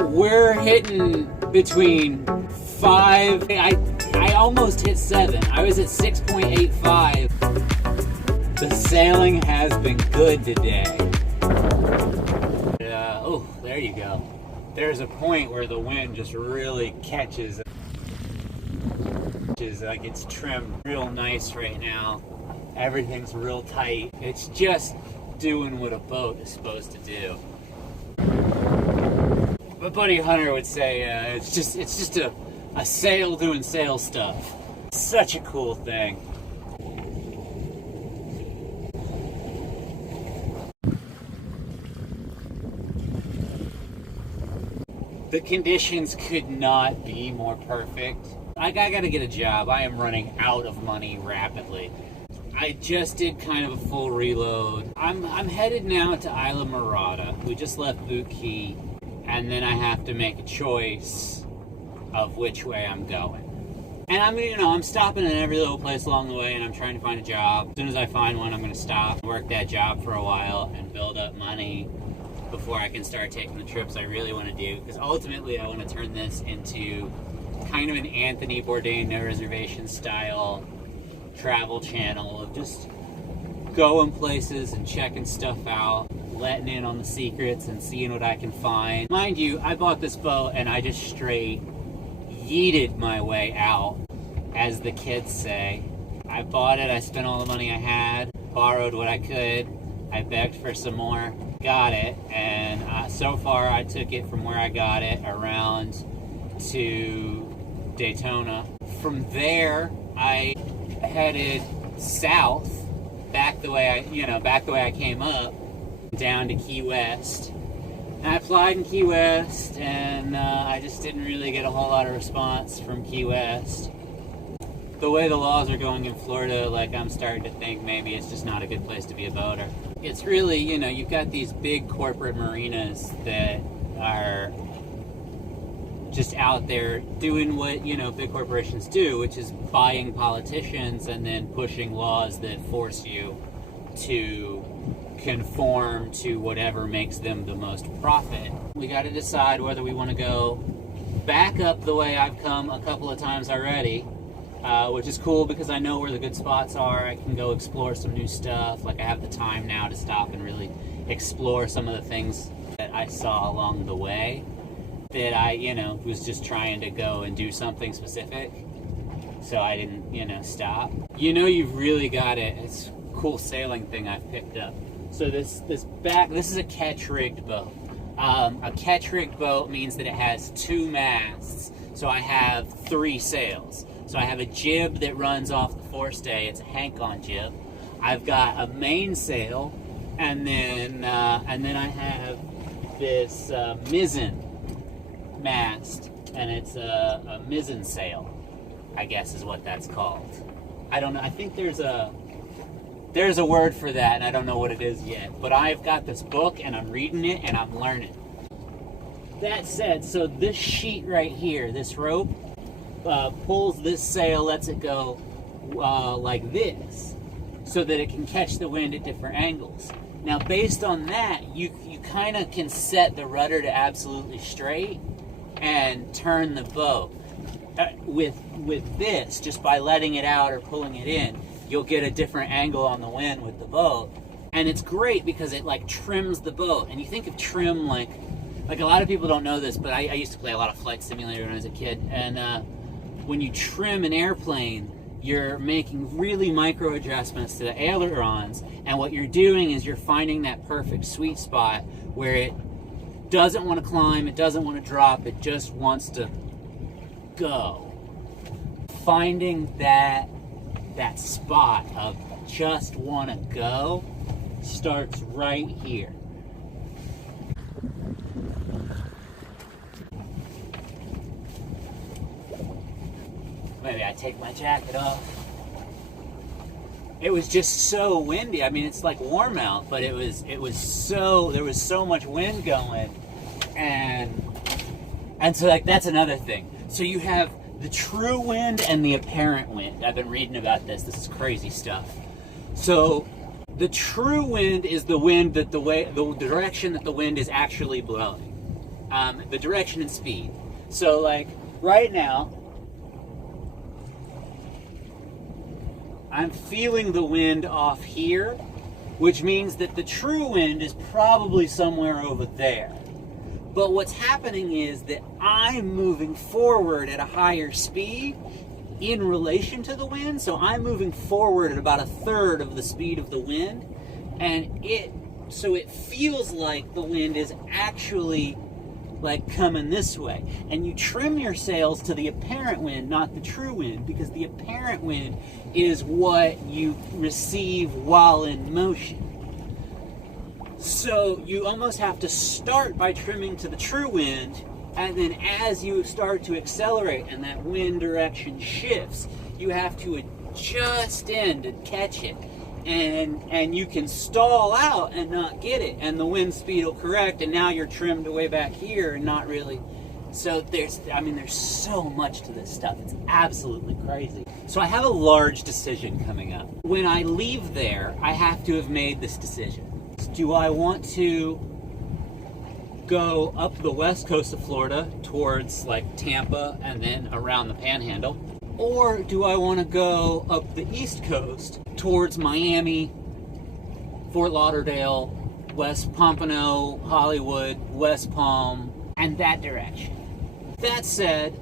We're hitting between 5, I almost hit 7. I was at 6.85. The sailing has been good today. Oh, there you go. There's a point where the wind just really catches. Like it's trimmed real nice right now. Everything's real tight. It's just doing what a boat is supposed to do. My buddy Hunter would say it's just a sail doing sail stuff. Such a cool thing. The conditions could not be more perfect. I gotta get a job. I am running out of money rapidly. I just did kind of a full reload. I'm headed now to Islamorada. We just left Boot Key, and then I have to make a choice of which way I'm going. And I'm stopping in every little place along the way, and I'm trying to find a job. As soon as I find one, I'm gonna stop, work that job for a while, and build up money before I can start taking the trips I really want to do. Because ultimately, I want to turn this into kind of an Anthony Bourdain no reservation style travel channel of just going places and checking stuff out, letting in on the secrets and seeing what I can find. Mind you, I bought this boat and I just straight yeeted my way out, as the kids say. I bought it, I spent all the money I had, borrowed what I could, I begged for some more, got it, and so far I took it from where I got it around to Daytona. From there, I headed south, back the way I came up, down to Key West. And I applied in Key West, and I just didn't really get a whole lot of response from Key West. The way the laws are going in Florida, like, I'm starting to think maybe it's just not a good place to be a boater. It's really, you've got these big corporate marinas that are just out there doing what, big corporations do, which is buying politicians and then pushing laws that force you to conform to whatever makes them the most profit. We got to decide whether we want to go back up the way I've come a couple of times already, which is cool because I know where the good spots are. I can go explore some new stuff. Like, I have the time now to stop and really explore some of the things that I saw along the way that I, was just trying to go and do something specific. So I didn't, stop. You've really got it. It's a cool sailing thing I've picked up. So this is a catch-rigged boat. A catch-rigged boat means that it has 2 masts. So I have 3 sails. So I have a jib that runs off the forestay. It's a Hank-on jib. I've got a mainsail, and then I have this mizzen mast, and it's a mizzen sail, I guess is what that's called. I don't know. I think there's a word for that, and I don't know what it is yet. But I've got this book, and I'm reading it, and I'm learning. That said, so this sheet right here, this rope, pulls this sail, lets it go like this, so that it can catch the wind at different angles. Now, based on that, you kind of can set the rudder to absolutely straight and turn the boat. With this, just by letting it out or pulling it in, you'll get a different angle on the wind with the boat. And it's great because it like trims the boat. And you think of trim like a lot of people don't know this, but I used to play a lot of Flight Simulator when I was a kid. And when you trim an airplane, you're making really micro adjustments to the ailerons. And what you're doing is you're finding that perfect sweet spot where it doesn't want to climb, it doesn't want to drop, it just wants to go. Finding that spot of just want to go starts right here. Maybe I take my jacket off. It was just so windy. I mean, it's like warm out, but there was so much wind going, and so like that's another thing. So you have the true wind and the apparent wind. I've been reading about this. This is crazy stuff. So The true wind is the wind that the direction that the wind is actually blowing. The direction and speed. So like right now, I'm feeling the wind off here, which means that the true wind is probably somewhere over there. But what's happening is that I'm moving forward at a higher speed in relation to the wind. So I'm moving forward at about a third of the speed of the wind. And so it feels like the wind is actually like coming this way. And you trim your sails to the apparent wind, not the true wind, because the apparent wind is what you receive while in motion. So you almost have to start by trimming to the true wind, and then as you start to accelerate and that wind direction shifts, you have to adjust in to catch it. And you can stall out and not get it, and the wind speed will correct, and now you're trimmed way back here and not really. So there's so much to this stuff. It's absolutely crazy. So I have a large decision coming up. When I leave there, I have to have made this decision. Do I want to go up the west coast of Florida towards like Tampa and then around the Panhandle? Or do I want to go up the east coast towards Miami, Fort Lauderdale, West Pompano, Hollywood, West Palm, and that direction? That said,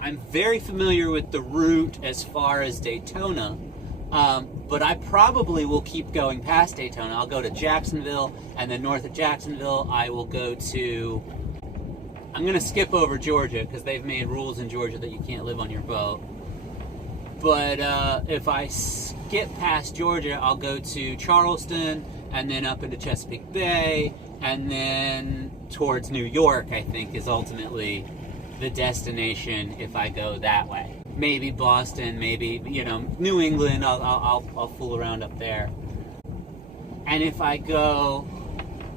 I'm very familiar with the route as far as Daytona, but I probably will keep going past Daytona. I'll go to Jacksonville, and then north of Jacksonville, I will go to... I'm going to skip over Georgia because they've made rules in Georgia that you can't live on your boat. But if I skip past Georgia, I'll go to Charleston and then up into Chesapeake Bay and then towards New York, I think, is ultimately the destination if I go that way. Maybe Boston, maybe, New England, I'll fool around up there. And if I go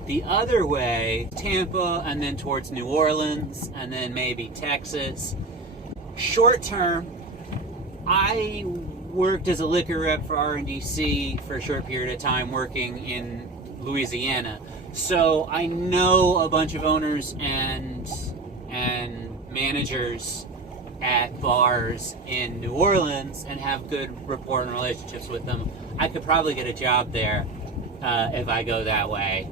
the other way, Tampa, and then towards New Orleans, and then maybe Texas. Short term, I worked as a liquor rep for RNDC for a short period of time working in Louisiana. So I know a bunch of owners and managers at bars in New Orleans and have good rapport and relationships with them. I could probably get a job there if I go that way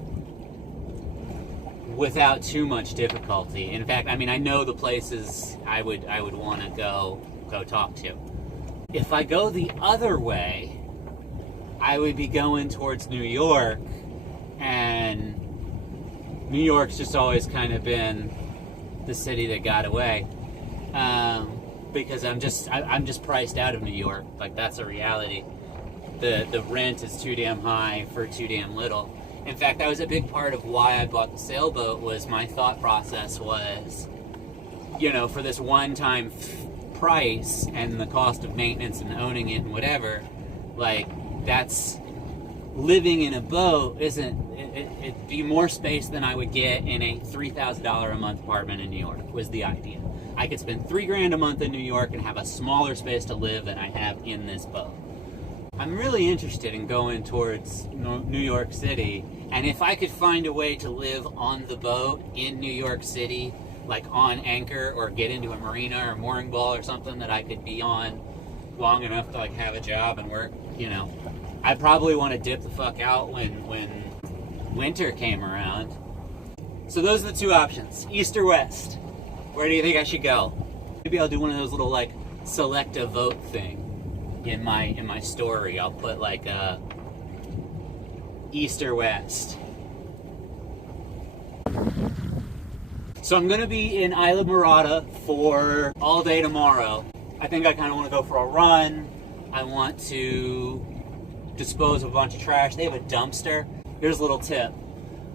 without too much difficulty. In fact, I know the places I would want to go talk to. If I go the other way, I would be going towards New York, and New York's just always kind of been the city that got away, because I'm just priced out of New York. Like, that's a reality. The rent is too damn high for too damn little. In fact, that was a big part of why I bought the sailboat. Was my thought process was, for this one-time price and the cost of maintenance and owning it and whatever, like, that's living in a boat it'd be more space than I would get in a $3,000 a month apartment in New York, was the idea. I could spend $3,000 a month in New York and have a smaller space to live than I have in this boat. I'm really interested in going towards New York City, and if I could find a way to live on the boat in New York City, like on anchor, or get into a marina or mooring ball or something that I could be on long enough to like have a job and work, I'd probably want to dip the fuck out when winter came around. So those are the two options, east or west. Where do you think I should go? Maybe I'll do one of those little like select a vote thing. In my story, I'll put like east or west. So I'm gonna be in Islamorada for all day tomorrow. I think I kind of want to go for a run. I want to dispose of a bunch of trash. They have a dumpster. Here's a little tip.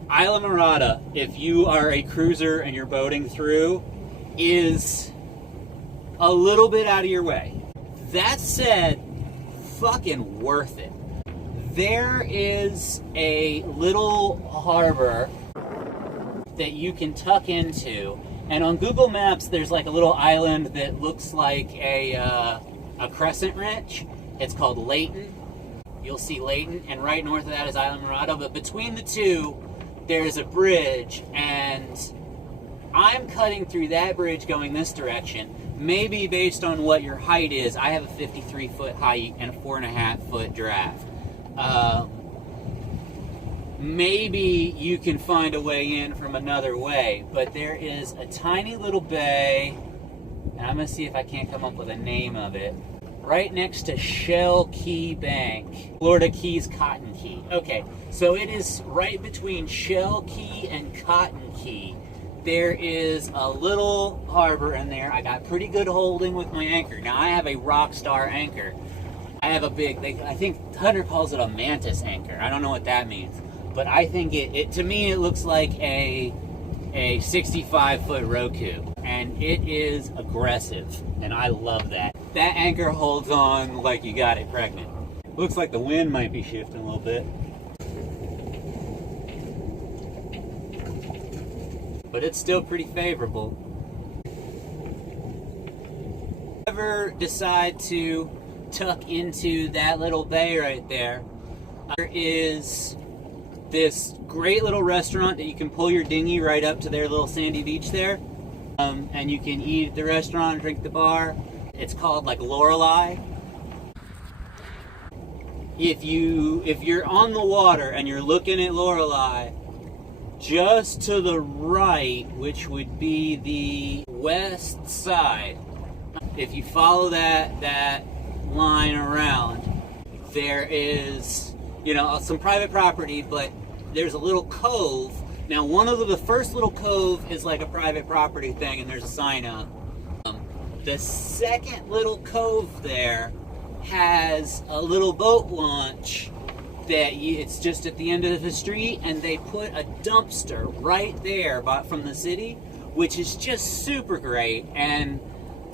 Islamorada, if you are a cruiser and you're boating through, is a little bit out of your way. That said, fucking worth it. There is a little harbor that you can tuck into, and on Google Maps there's like a little island that looks like a crescent wrench. It's called Layton. you'll see Layton, and right north of that is Islamorada. But between the two, there's a bridge, and I'm cutting through that bridge going this direction. Maybe based on what your height is, I have a 53-foot height and a 4.5-foot draft. Maybe you can find a way in from another way, but there is a tiny little bay, and I'm going to see if I can't come up with a name of it, right next to Shell Key Bank, Florida Keys Cotton Key. Okay, so it is right between Shell Key and Cotton Key. There is a little harbor in there. I got pretty good holding with my anchor. Now, I have a Rockstar anchor. I have a big, I think Hunter calls it a mantis anchor. I don't know what that means. But I think it to me, it looks like a 65-foot Roku. And it is aggressive. And I love that. That anchor holds on like you got it pregnant. Looks like the wind might be shifting a little bit. But it's still pretty favorable. Ever decide to tuck into that little bay right there, there is this great little restaurant that you can pull your dinghy right up to their little sandy beach there, and you can eat at the restaurant, drink at the bar. It's called like Lorelei. If you're on the water and you're looking at Lorelei, just to the right, which would be the west side, if you follow that line around, there is, some private property, but there's a little cove. Now, one of the first little cove is like a private property thing, and there's a sign up. The second little cove there has a little boat launch that it's just at the end of the street, and they put a dumpster right there from the city, which is just super great. And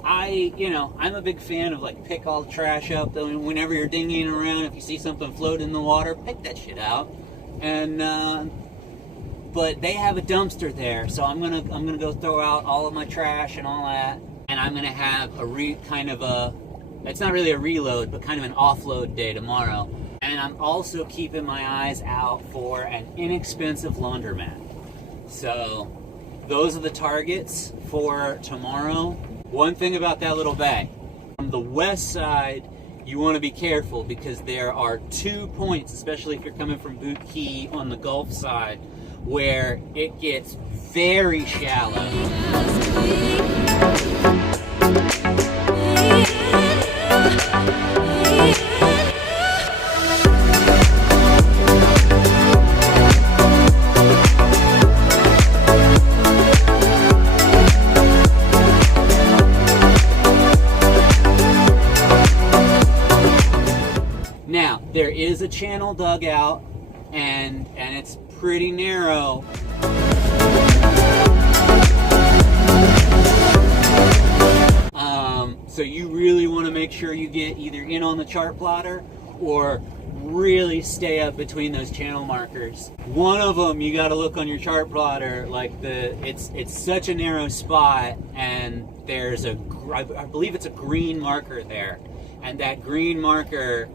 I'm a big fan of like pick all the trash up. Whenever you're dinghying around, if you see something float in the water, pick that shit out. And but they have a dumpster there, so I'm gonna go throw out all of my trash and all that, and I'm gonna have it's not really a reload, but kind of an offload day tomorrow. And I'm also keeping my eyes out for an inexpensive laundromat. So those are the targets for tomorrow. One thing about that little bay, from the west side, you want to be careful because there are 2 points, especially if you're coming from Boot Key on the Gulf side, where it gets very shallow. Now, there is a channel dugout, and it's pretty narrow. So you really want to make sure you get either in on the chart plotter or really stay up between those channel markers. One of them, you got to look on your chart plotter, like it's such a narrow spot, and there's I believe it's a green marker there, and that green marker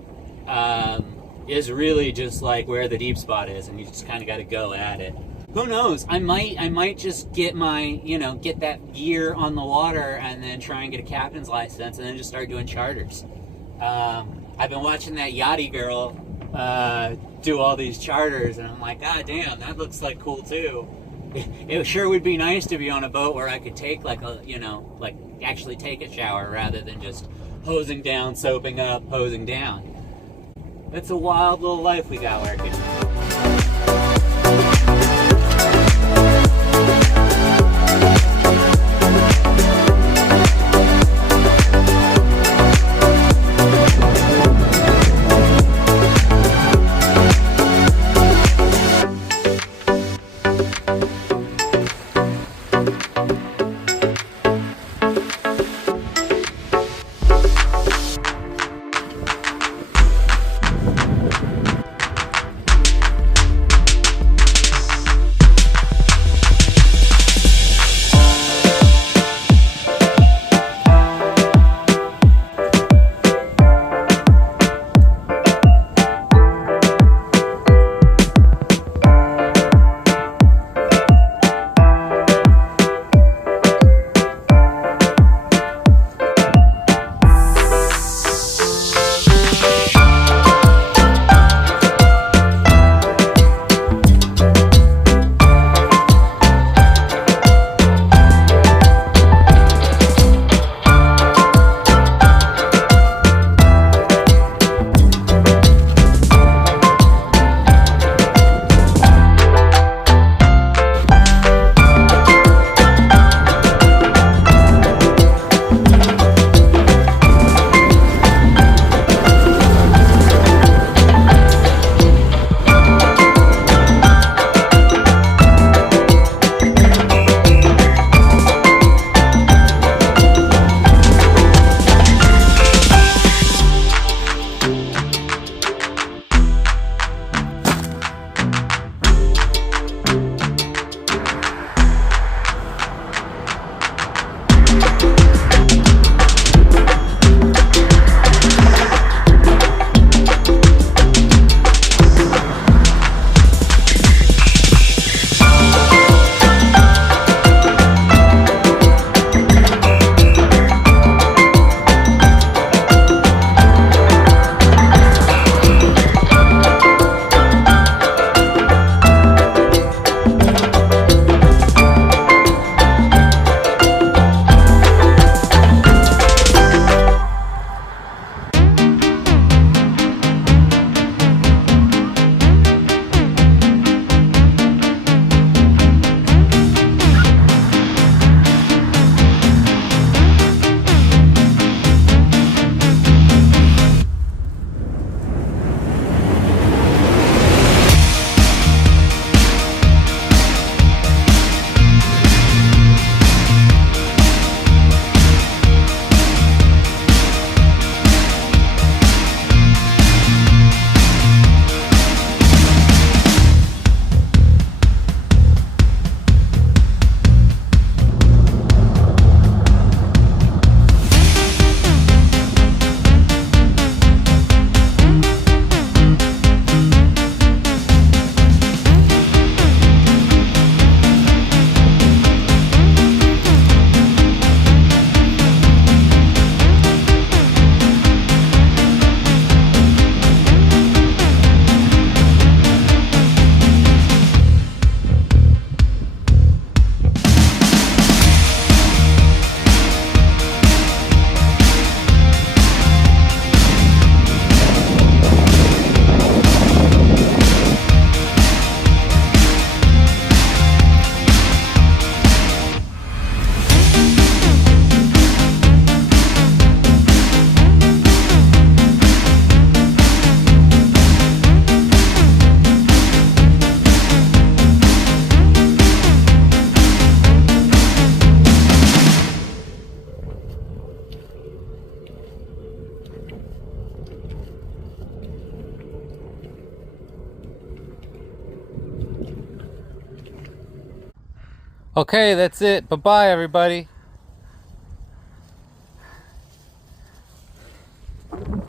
is really just like where the deep spot is, and you just kind of got to go at it. Who knows? I might just get get that gear on the water and then try and get a captain's license and then just start doing charters. I've been watching that Yachty girl do all these charters, and I'm like, God damn, that looks like cool too. It sure would be nice to be on a boat where I could take actually take a shower rather than just hosing down, soaping up, hosing down. It's a wild little life we got working. Okay, that's it. Bye-bye, everybody.